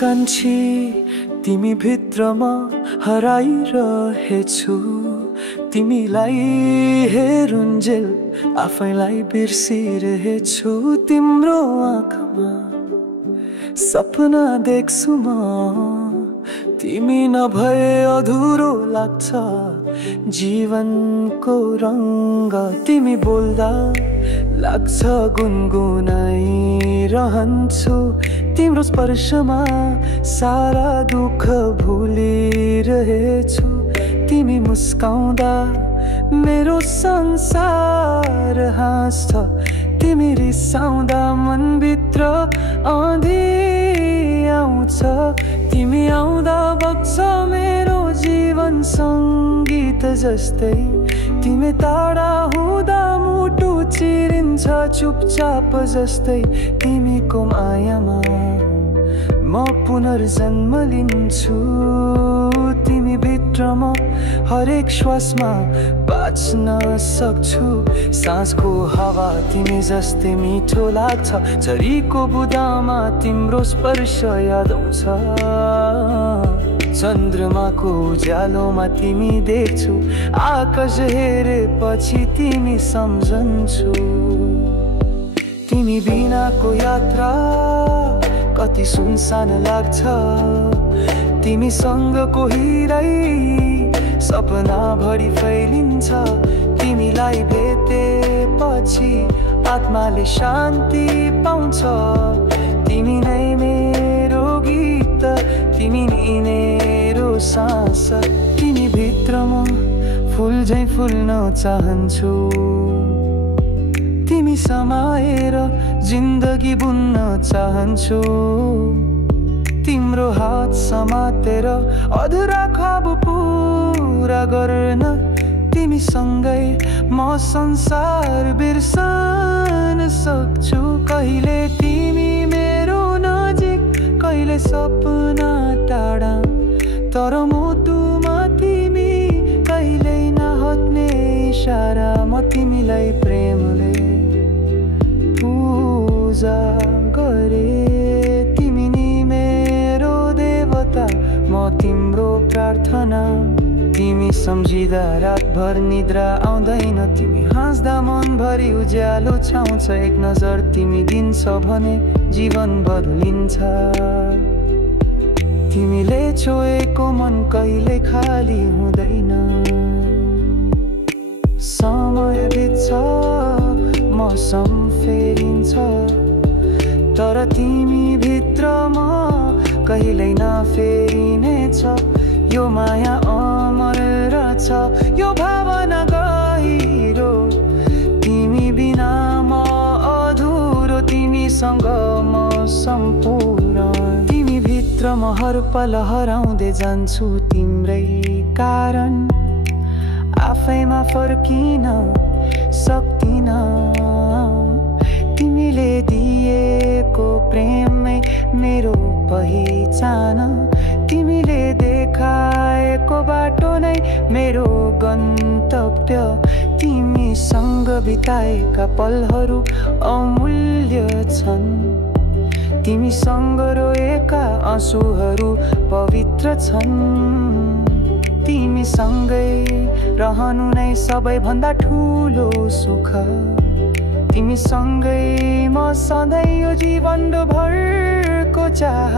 कान्छी तिमी भित्रमा हराइरहेछु, तिमीलाई हेरुन्जेल आफैलाई बिर्सिरहेछु। तिम्रो आँखामा सपना देख्छु म, तिमी नभए अधुरो लाग्छ जीवनको रंग। तिमी बोल्दा लाग्छ गुनगुनाइरहन्छु, तिम्रो स्पर्शमा सारा दुःख भुलिरहेछु। तिमी मुस्काउँदा मेरो संसार हाँस्छ, तिमी रिसाउँदा मनभित्र आँधी आउँछ। तिमी आउँदा बग्छ मेरो जीवन सङ्गीत जस्तै, तिमी टाढा हुँदा मुटु चिरिन्छ चुपचाप जस्तै। तिमीको मायामा म पुनर्जन्म लिन्छु, तिमी भित्रमा हरेक श्वासमा बाँच्न सक्छु। साँझको हावा तिमी जस्तै मिठो लाग्छ, झरीको बुदामा तिम्रो स्पर्श याद आउँछ। चन्द्रमाको उज्यालोमा तिमी देख्छु, आकाश हेरेपछि तिमी सम्झन्छु। तिमी बिनाको यात्रा कति सुनसान लाग्छ, तिमीसँगको हिरै सपना भरि फैलिन्छ। तिमीलाई भेटेपछि आत्माले शान्ति पाउँछ, तिमी नै मेरो गीत, तिमी नै मेरो सास। तिमी भित्रमा फुल झैं फुल्न चाहन्छु, तिमी समाएर जिन्दगी बुन्न चाहन्छु। तिम्रो हात समातेर अधुरा ख्वाब पूरा गर्न, तिमी सँगै म संसार बिर्सन सक्छु। कहिले तिमी मेरो नजिक, कहिले सपना टाढा, तर मुटुमा तिमी कहिल्यै नहट्ने इशारा। म तिमीलाई प्रेमले पूजा गरे, तिमी नि मेरो देवता, म तिम्रो प्रार्थना। तिमी सम्झिँदा रातभर निद्रा आउँदैन, तिमी हाँस्दा मनभरि उज्यालो छाउँछ। एक नजर तिमी दिन्छ भने जीवन बदलिन्छ, तिमीले छोएको मन कहिले खाली हुँदैन। समय बित्छ मौसम फेरिन्छ, तर तिमी भित्रमा कहिल्यै नफेरिनेछ। यो माया अमर रहेछ, यो भावना गहिरो, तिमी बिना म अधुरो, तिमीसँग म सम्पूर्ण। तिमी भित्र म हर पल हराउँदै जान्छु तिम्रै कारण, आफैमा फर्किन सक्दिन। तिमीले दिएको प्रेमै मेरो पहिचान, तिमीले देखाएको बाटो नै मेरो गन्तव्य। तिमीसँग बिताएका पलहरू अमूल्य छन्, तिमीसँग रोएका आँसुहरू पवित्र छन्। तिमीसँगै रहनु नै सबैभन्दा ठुलो सुख, तिमीसँगै म सधैँ यो जीवन भरको चाह।